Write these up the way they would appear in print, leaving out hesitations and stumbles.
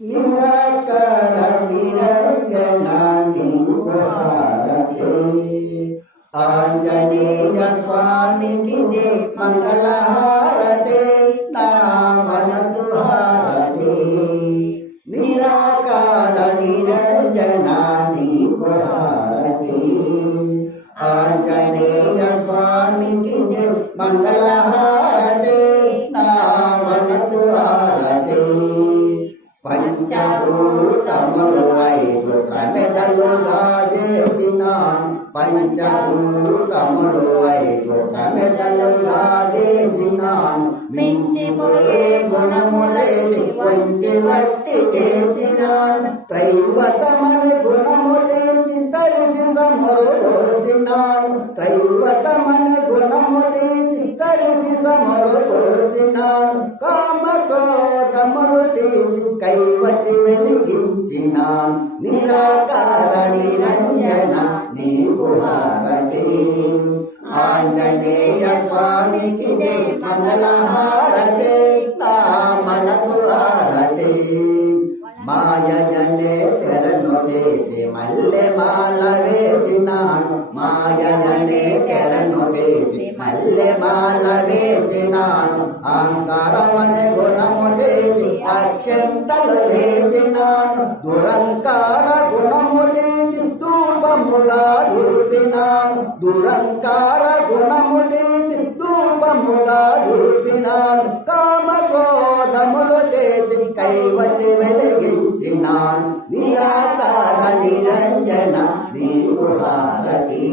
నిరాకర నిరంజన నీకు హారతి. ఆంజనేయ స్వామికి మంగళహారతి, నా మనసు హారతి. నిరాకార నిరంజన నీకు హారతి. ఆంజనేయ స్వామికి మంగళహారతి, నా మనసు హారతి. పంచభూతములు ఐదు ప్రమెదలుగా చేసినాను, పంచభూతములు ఐదు ప్రమెదలుగా చేసినాను. మించిపోయే గుణము లేచి వంచి భక్తి చేసినాను. త్రైవతమని గుణము చేసి తరిచి సమరు పోసినాను. త్రైవతమని గుణము తీసి తరిచి సమరు పోసినాను. కామ క్రోధములు తీసి కైవతి వెలిగించినాను. నిరాకార నిరంజన నీకు హారతి. ఆంజనేయ స్వామికి మంగళహారతి, నా మనసు హారతి. మాయనే తెరను తీసి మల్లె మాల వేసినాను. మాయనే తెరను తీసి మల్లె మాల వేసినాను. అహంకారమనే గుణము తీసి అక్షంతలు వేసినాను. దురంకార గుణము తీసి ధూపముగా దూర్పినాను. దురంకార గుణము తీసి ధూపముగా దూర్పినాను. కామ క్రోధములు చేసి కైవతి వెలిగించినాను. నిరాకార నిరంజన నీకు హారతి.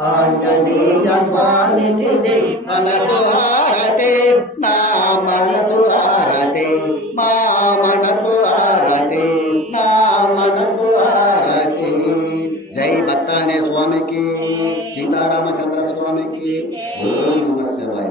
ఆంజనేయ స్వామికి మనసు హారతి, నా మనసు హారతి. మా మనసు హారతి, నా మనసు హారతి. జై భక్తానే స్వామికి, సీతారామచంద్ర స్వామికి. ఓం నమః శివాయ.